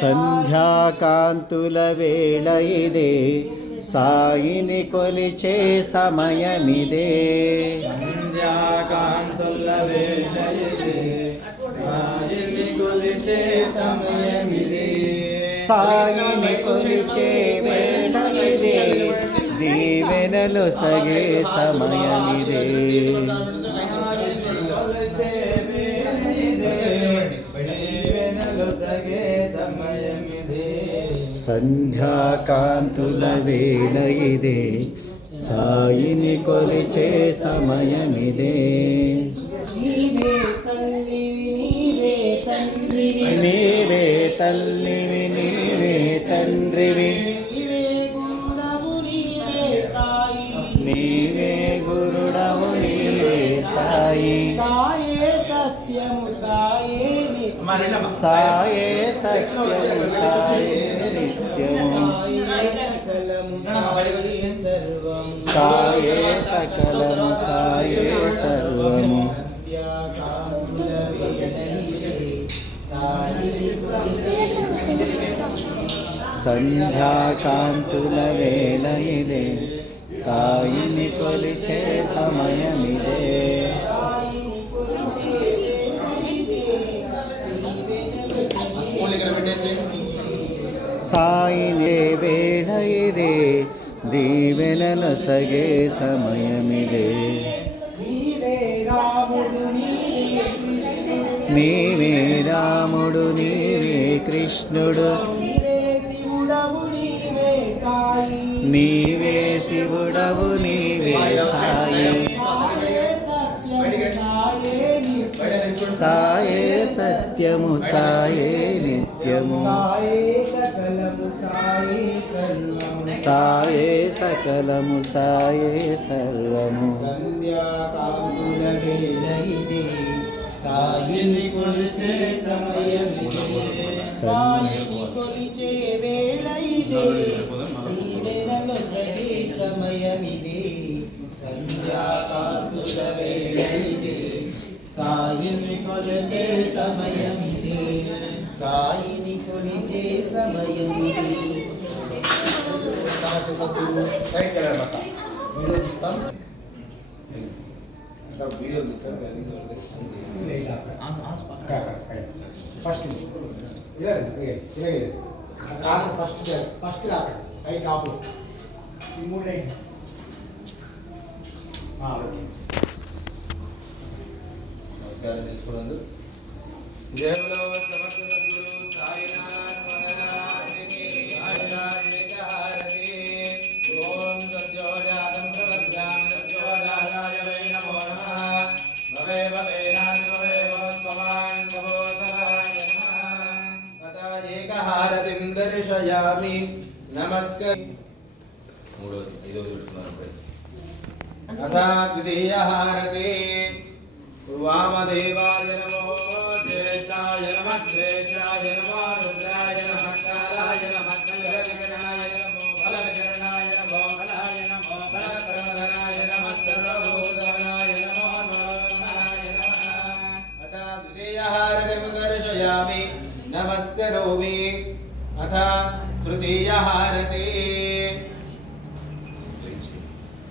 సంధ్యాకాంతుల వేళ ఇదే సాయిని కొలిచే సమయమిదే. సంధ్యాకాంతుల వేళ ఇదే సాయిని కొలిచే సమయమిదే. సాయిని కొలిచే వేళ ఇదే దీవెనలు సగే సమయమిదే. సంధ్యాకాంతుల వేళ ఇదే సాయిని కొలిచే సమయమిదే. నీవే తల్లివి నీవే తండ్రివి నీవే గురుడవు నీవే సాయి. సాయి. సాయే సత్యము సాయే. సాయే సత్యము సాయే సకలము సాయే సర్వము సంధ్యాకాంతుల వేళ ఇదే సాయిని కొలిచే సమయమిదే సాయినే వేళ ఇదే దీవెనల సగే సమయమిదే. నీవే రాముడు నీవే కృష్ణుడు. నీవే శివుడవు నీవే సాయి. సాయి సత్యము సాయే నిత్యము. సాయే సాయే సకలము సాయే సర్వము. సాయిని కొలిచే సమయమిదే. సాయిని కొలిచే వేళయిదే దీవెనలు సగే సమయమిదే సంధ్యాకాంతుల వేళయిదే సాయిని కొలిచే సమయమిదే సాయిని కొలిచే సమయమిదే. ఫస్ట్ ఇలా ఇలా కాదు ఫస్ట్ ఫస్ట్ రాక పై కాపు ఈ మూడు లైన్ ఓకే నమస్కారం చేసుకోండి జయములో నమస్కరిష్యామి నమస్కర మూడోది ఐదోది పెట్టుకున్నారు అథా ద్వితీయ హారతి వామదేవాయ నమో జ్యేష్ఠాయ నమ శ్రేష్ఠాయ నమో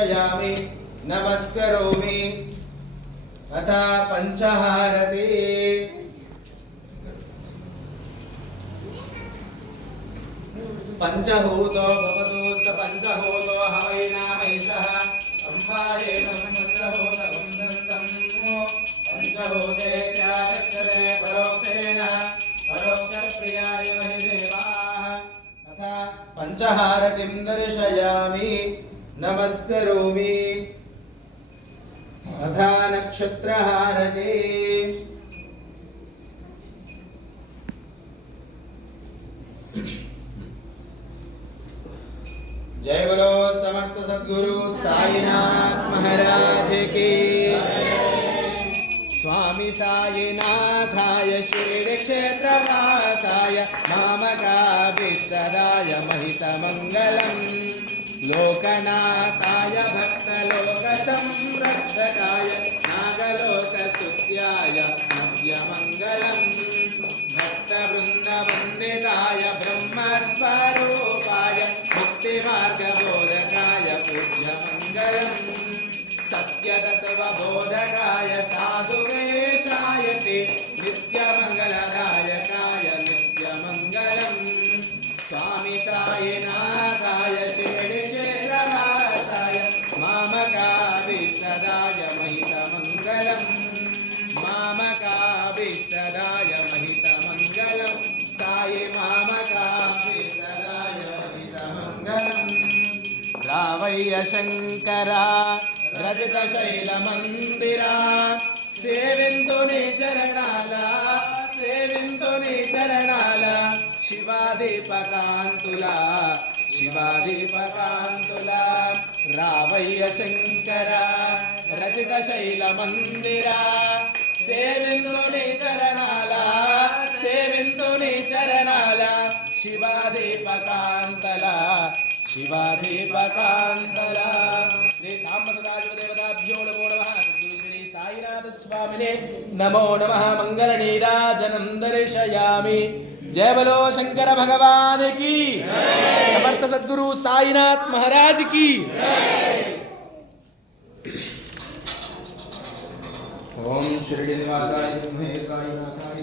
अर्चयामि नमस्करोमि। अतः पञ्चहारते। पञ्चभूतो भवतु स पञ्चभूतो हवै नाम परोक्षेण अथ पञ्चहारतिं दर्शयामि। नमस्करोमि तथा नक्षत्रहारते जय बोलो समर्थ सद्गुरु साईनाथ महाराज की चैतन्ये नमो मंगल नीराजनम दर्शयामि। जय बलो शंकर भगवान की। समर्थ सदगुरु साईनाथ महाराज की। ओम श्री निवासाय ब्रह्मे साईनाथाय